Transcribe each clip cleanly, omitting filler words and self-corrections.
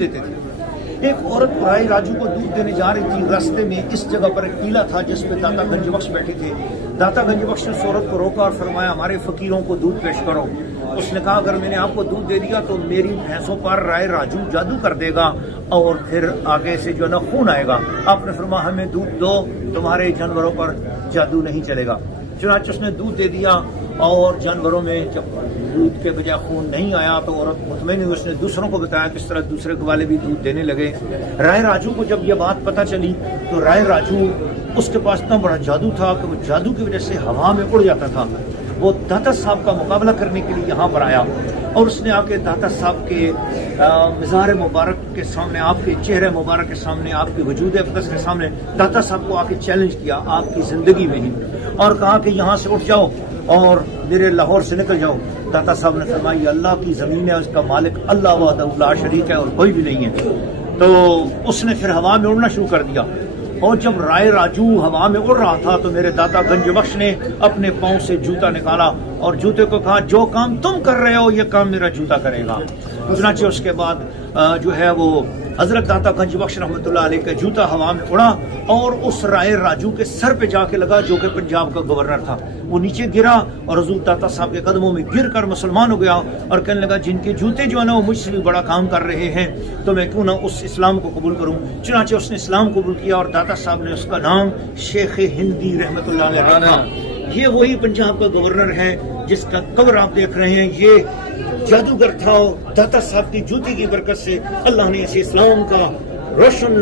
دیتے تھے۔ ایک عورت رائے راجو کو دودھ دینے جا رہی تھی، راستے میں اس جگہ پر ایک ٹیلا تھا جس پہ داتا گنج بخش بیٹھے تھے۔ داتا گنج بخش نے اس عورت کو روکا اور فرمایا ہمارے فقیروں کو دودھ پیش کرو۔ اس نے کہا اگر میں نے آپ کو دودھ دے دیا تو میری بھینسوں پر رائے راجو جادو کر دے گا اور پھر آگے سے جو ہے نا خون آئے گا۔ آپ نے فرمایا ہمیں دودھ دو، تمہارے جانوروں پر جادو نہیں چلے گا۔ چنانچہ اس نے دودھ دے دیا اور جانوروں میں جب دودھ کے بجائے خون نہیں آیا تو عورت مطمئن ہوئی۔ اس نے دوسروں کو بتایا، کس طرح دوسرے والے بھی دودھ دینے لگے۔ رائے راجو کو جب یہ بات پتہ چلی تو رائے راجو اس کے پاس اتنا بڑا جادو تھا کہ وہ جادو کی وجہ سے ہوا میں اڑ جاتا تھا۔ وہ داتا صاحب کا مقابلہ کرنے کے لیے یہاں پر آیا اور اس نے آ کے داتا صاحب کے مزار مبارک کے سامنے، آپ کے چہرے مبارک کے سامنے، آپ کے وجود اقدس کے سامنے داتا صاحب کو آ کے چیلنج کیا آپ کی زندگی میں ہی، اور کہا کہ یہاں سے اٹھ جاؤ اور میرے لاہور سے نکل جاؤ۔ داتا صاحب نے فرمایا یہ اللہ کی زمین ہے، اس کا مالک اللہ وحدہ لا شریک ہے اور کوئی بھی نہیں ہے۔ تو اس نے پھر ہوا میں اڑنا شروع کر دیا، اور جب رائے راجو ہوا میں اڑ رہا تھا تو میرے داتا گنج بخش نے اپنے پاؤں سے جوتا نکالا اور جوتے کو کہا جو کام تم کر رہے ہو یہ کام میرا جوتا کرے گا۔ چنانچہ اس کے بعد جو ہے وہ حضرت داتا گنج بخش رحمۃ اللہ علیہ کا جوتا ہوا میں اڑا اور اس رائے راجو کے سر پہ جا کے لگا جو کہ پنجاب کا گورنر تھا۔ وہ نیچے گرا اور حضور داتا صاحب کے قدموں میں گر کر مسلمان ہو گیا اور کہنے لگا جن کے جوتے جو ہے نا وہ مجھ سے بھی بڑا کام کر رہے ہیں تو میں کیوں نہ اس اسلام کو قبول کروں۔ چنانچہ اس نے اسلام قبول کیا اور داتا صاحب نے اس کا نام شیخ ہندی رحمۃ اللہ علیہ رکھا۔ یہ وہی پنجاب کا گورنر ہے جس کا قبر آپ دیکھ رہے ہیں۔ یہ جادوگر تھا، داتا صاحب کی جوتی کی برکت سے اللہ نے اسے اسلام کا روشن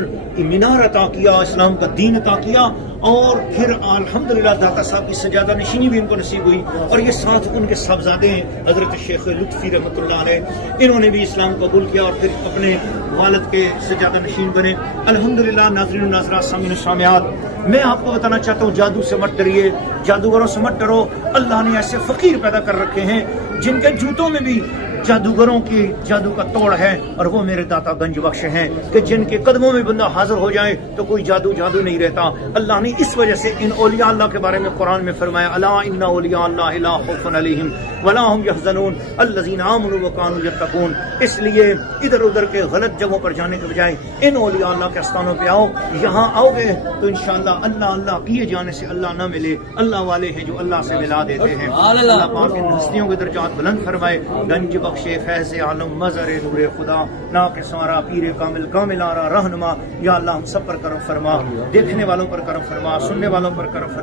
مینار عطا کیا، اسلام کا دین عطا کیا، اور پھر الحمدللہ داتا صاحب کی سجادہ نشینی بھی ان کو نصیب ہوئی، اور یہ ساتھ ان کے صاحبزادے ہیں حضرت شیخ لطفی رحمۃ اللہ علیہ، انہوں نے بھی اسلام قبول کیا اور پھر اپنے والد کے سجادہ نشین بنے۔ الحمدللہ ناظرین و ناظرات، سامعین و سامعات، میں آپ کو بتانا چاہتا ہوں جادو سے مت ڈریے، جادوگروں سے مت ڈرو۔ اللہ نے ایسے فقیر پیدا کر رکھے ہیں جن کے جوتوں میں بھی جادوگروں کی جادو کا توڑ ہے، اور وہ میرے داتا گنج بخش ہیں کہ جن کے قدموں میں بندہ حاضر ہو جائے تو کوئی جادو نہیں رہتا۔ اللہ نے اس وجہ سے ان اولیاء اللہ کے بارے میں قرآن میں فرمایا الا ان اولیاء اللہ لا خوف علیہم ولا هم يحزنون الذین آمنوا وكانوا يتقون۔ اس لیے ادھر ادھر کے غلط جگہوں پر جانے کے بجائے ان اولیاء اللہ کے آستانوں پہ آؤ، یہاں آؤ گے تو انشاءاللہ اللہ اللہ کیے جانے سے اللہ نہ ملے، اللہ والے ہیں جو اللہ سے ملا دیتے ہیں۔ اللہ پاک ان ہستیوں کے درجات بلند فرمائے۔ گنج بخش فیض عالم مظہر نور خدا نا کے سوارا پیر کامل کامل آرا رہنما، یا اللہ ہم سب پر کرم فرما، دیکھنے والوں پر کرم فرما، سننے والوں پر کرم فرما۔